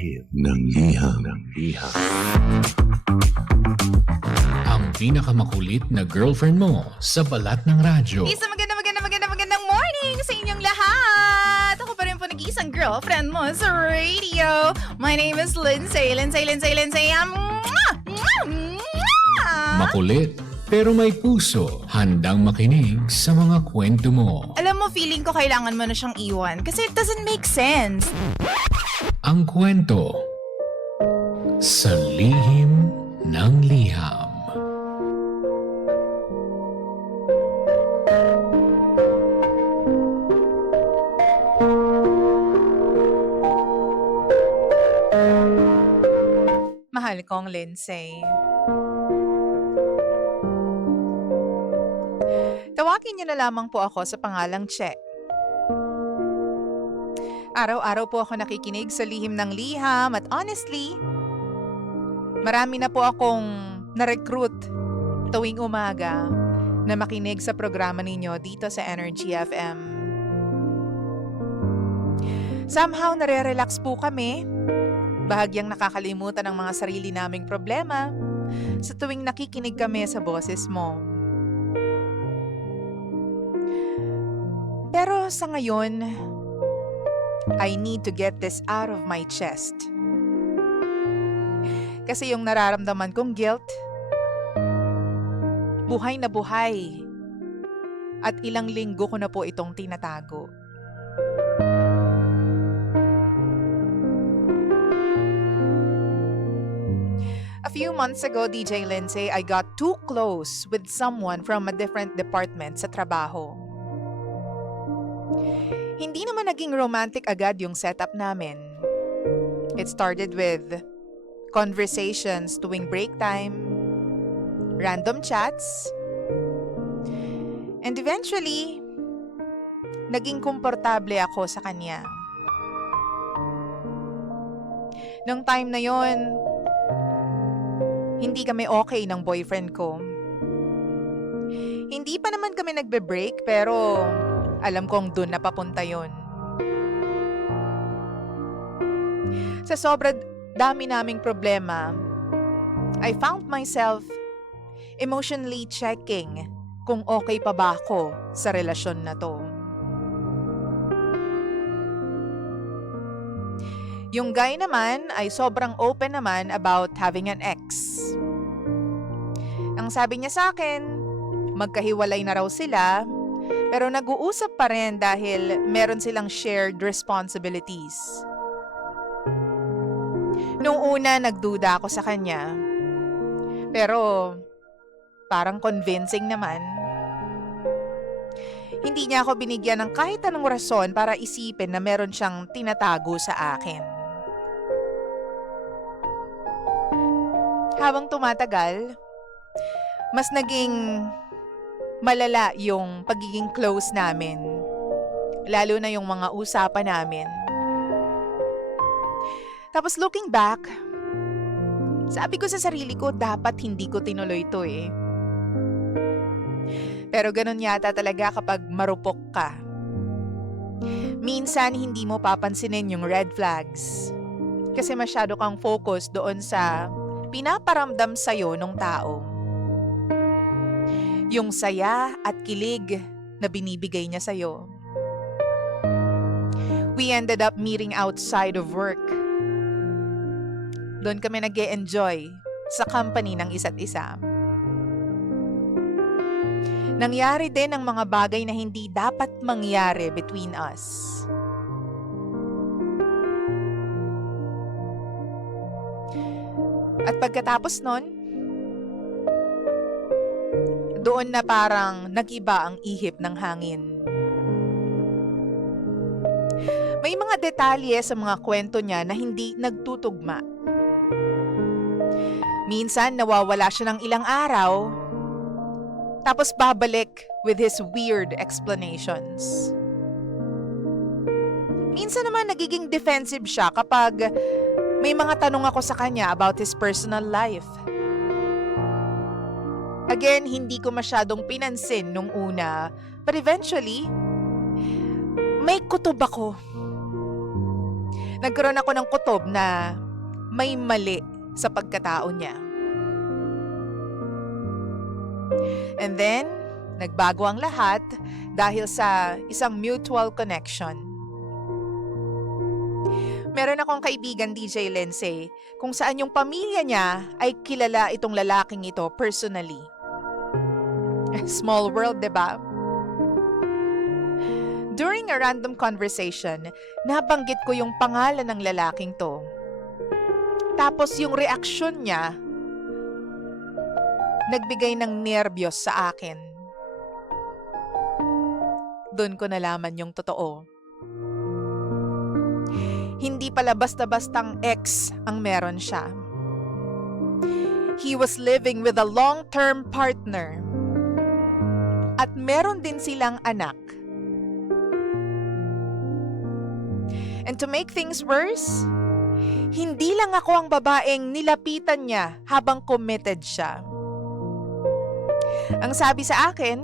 lihim ng liham. Ang pinakamakulit na girlfriend mo sa balat ng radyo. Isang magandang morning sa inyong lahat! Ako pa rin po nag-iisang girlfriend mo sa radio. My name is Lindsay. Makulit pero may puso, handang makinig sa mga kwento mo. Alam mo, feeling ko kailangan mo na siyang iwan kasi it doesn't make sense. Ang kwento sa lihim ng liham. Mahal kong Lindsay. Tawagin niyo na lamang po ako sa pangalang Che. Araw-araw po ako nakikinig sa lihim ng liham at honestly, marami na po akong na-recruit tuwing umaga na makinig sa programa ninyo dito sa Energy FM. Somehow nare-relax po kami, bahagyang nakakalimutan ang mga sarili naming problema sa tuwing nakikinig kami sa boses mo. Pero sa ngayon, I need to get this out of my chest. Kasi yung nararamdaman kong guilt, buhay na buhay. At ilang linggo ko na po itong tinatago. A few months ago, DJ Lindsay, I got too close with someone from a different department sa trabaho. Hindi naman naging romantic agad yung setup namin. It started with conversations tuwing break time, random chats, and eventually, naging komportable ako sa kanya. Nung time na yon, hindi kami okay ng boyfriend ko. Hindi pa naman kami nagbe-break pero alam kong dun na papunta yon. Sa sobrang dami naming problema, I found myself emotionally checking kung okay pa ba ako sa relasyon na to. Yung guy naman ay sobrang open naman about having an ex. Ang sabi niya sa akin, magkahiwalay na raw sila, pero nag-uusap pa rin dahil meron silang shared responsibilities. Noong una, nagduda ako sa kanya. Pero parang convincing naman. Hindi niya ako binigyan ng kahit anong rason para isipin na meron siyang tinatago sa akin. Habang tumatagal, mas naging malala yung pagiging close namin. Lalo na yung mga usapan namin. Tapos looking back, sabi ko sa sarili ko, dapat hindi ko tinuloy to eh. Pero ganun yata talaga kapag marupok ka. Minsan hindi mo papansinin yung red flags. Kasi masyado kang focus doon sa pinaparamdam sa'yo ng tao. Yung saya at kilig na binibigay niya sa'yo. We ended up meeting outside of work. Doon kami nag-e-enjoy sa company ng isa't isa. Nangyari din ang mga bagay na hindi dapat mangyari between us. At pagkatapos nun, doon na parang nag-iba ang ihip ng hangin. May mga detalye sa mga kwento niya na hindi nagtutugma. Minsan nawawala siya ng ilang araw, tapos babalik with his weird explanations. Minsan naman nagiging defensive siya kapag may mga tanong ako sa kanya about his personal life. Again, hindi ko masyadong pinansin nung una, but eventually, may kutob ako. Nagkaroon ako ng kutob na may mali sa pagkatao niya. And then, nagbago ang lahat dahil sa isang mutual connection. Meron akong kaibigan, DJ Lindsay, kung saan yung pamilya niya ay kilala itong lalaking ito personally. Small world, diba? During a random conversation, nabanggit ko yung pangalan ng lalaking to. Tapos yung reaksyon niya, nagbigay ng nerbiyos sa akin. Doon ko nalaman yung totoo. Hindi pala basta-bastang ex ang meron siya. He was living with a long-term partner. At meron din silang anak. And to make things worse, hindi lang ako ang babaeng nilapitan niya habang committed siya. Ang sabi sa akin,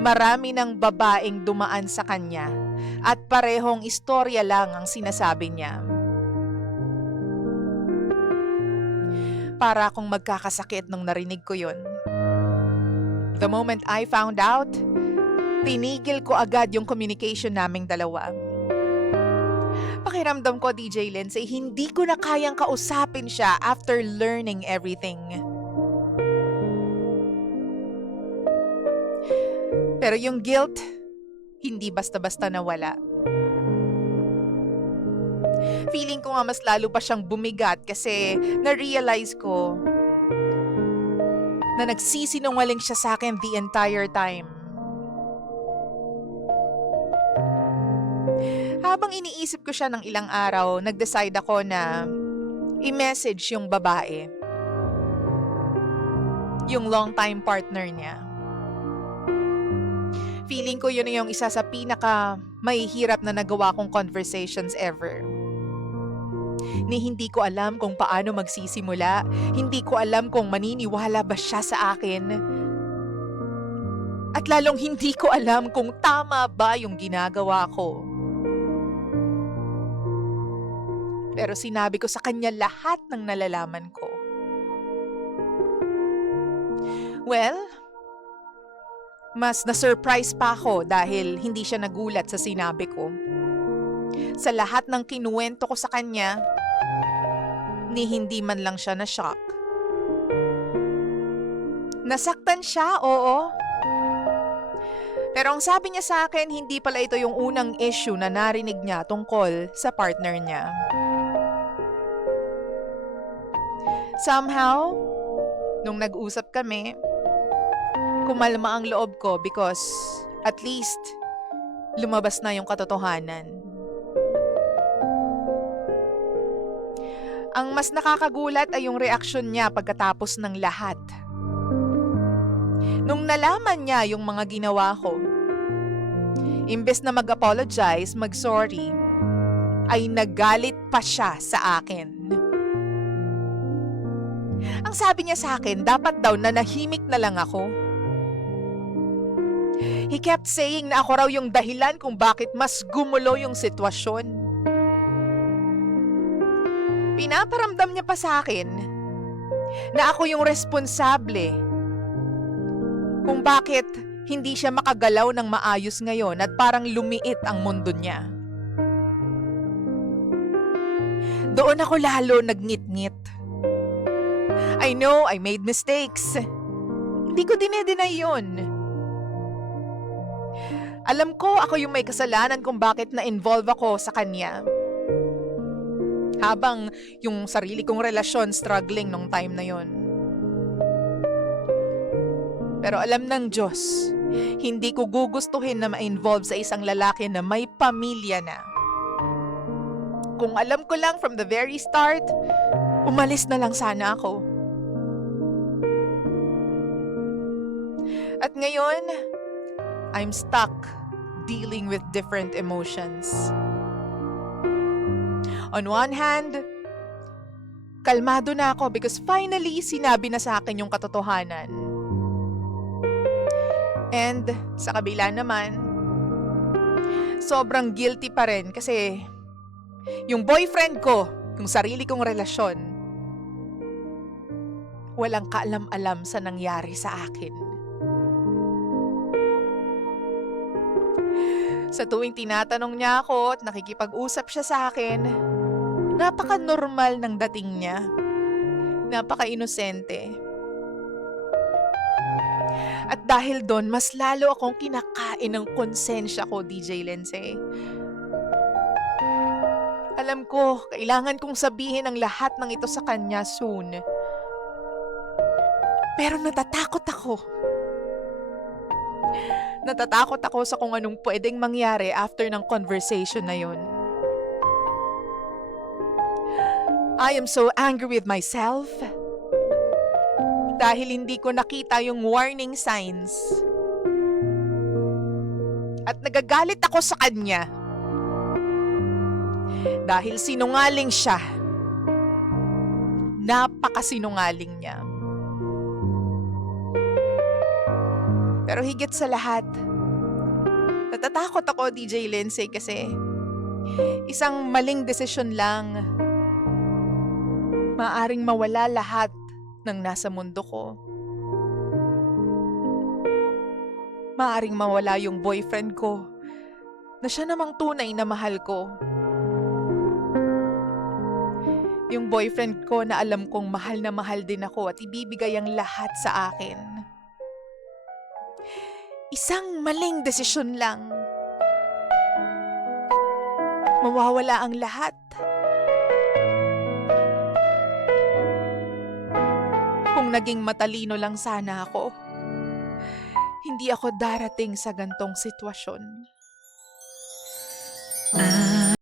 marami ng babaeng dumaan sa kanya at parehong istorya lang ang sinasabi niya. Para akong magkakasakit nung narinig ko yun. The moment I found out, tinigil ko agad yung communication naming dalawa. Pakiramdam ko, DJ Lindsay, hindi ko na kayang kausapin siya after learning everything. Pero yung guilt, hindi basta-basta nawala. Feeling ko nga mas lalo pa siyang bumigat kasi na-realize ko na nagsisinungaling siya sa akin the entire time. Habang iniisip ko siya ng ilang araw, nag-decide ako na i-message yung babae. Yung long-time partner niya. Feeling ko yun yung isa sa pinaka mahihirap na nagawa kong conversations ever. Ni hindi ko alam kung paano magsisimula, hindi ko alam kung maniniwala ba siya sa akin. At lalong hindi ko alam kung tama ba yung ginagawa ko. Pero sinabi ko sa kanya lahat ng nalalaman ko. Well, mas na-surprise pa ako dahil hindi siya nagulat sa sinabi ko. Sa lahat ng kinuwento ko sa kanya, ni hindi man lang siya na-shock. Nasaktan siya, oo. Pero ang sabi niya sa akin, hindi pala ito yung unang issue na narinig niya tungkol sa partner niya. Somehow, nung nag-usap kami, kumalma ang loob ko because at least lumabas na yung katotohanan. Ang mas nakakagulat ay yung reaksyon niya pagkatapos ng lahat. Nung nalaman niya yung mga ginawa ko, imbes na mag-apologize, mag-sorry, ay nagalit pa siya sa akin. Ang sabi niya sa akin, dapat daw nanahimik na lang ako. He kept saying na ako raw yung dahilan kung bakit mas gumulo yung sitwasyon. Pinaparamdam niya pa sa akin na ako yung responsable kung bakit hindi siya makagalaw ng maayos ngayon at parang lumiit ang mundo niya. Doon ako lalo nagngit-ngit. I know I made mistakes. Hindi ko dinedeny yun. Alam ko ako yung may kasalanan kung bakit na-involve ako sa kanya. Habang yung sarili kong relasyon struggling nung time na yon. Pero alam ng Diyos, hindi ko gugustuhin na ma-involve sa isang lalaki na may pamilya na. Kung alam ko lang from the very start, umalis na lang sana ako. At ngayon, I'm stuck dealing with different emotions. On one hand, kalmado na ako because finally sinabi na sa akin yung katotohanan. And sa kabila naman, sobrang guilty pa rin kasi Yung boyfriend ko, yung sarili kong relasyon, walang kaalam-alam sa nangyari sa akin. Sa tuwing tinatanong niya ako at nakikipag-usap siya sa akin, napaka-normal ng dating niya. Napaka-inosente. At dahil doon, mas lalo akong kinakain ng konsensya ko, DJ Lindsay. Alam ko, kailangan kong sabihin ang lahat ng ito sa kanya soon. Pero natatakot ako. Natatakot ako sa kung anong pwedeng mangyari after ng conversation na yun. I am so angry with myself dahil hindi ko nakita yung warning signs. At nagagalit ako sa kanya dahil sinungaling siya. Napakasinungaling niya. Pero higit sa lahat, natatakot ako, DJ Lindsay, kasi isang maling desisyon lang maaring mawala lahat ng nasa mundo ko. Maaring mawala yung boyfriend ko na siya namang tunay na mahal ko. Yung boyfriend ko na alam kong mahal na mahal din ako at ibibigay ang lahat sa akin. Isang maling desisyon lang. Mawawala ang lahat. Kung naging matalino lang sana ako, hindi ako darating sa gantong sitwasyon.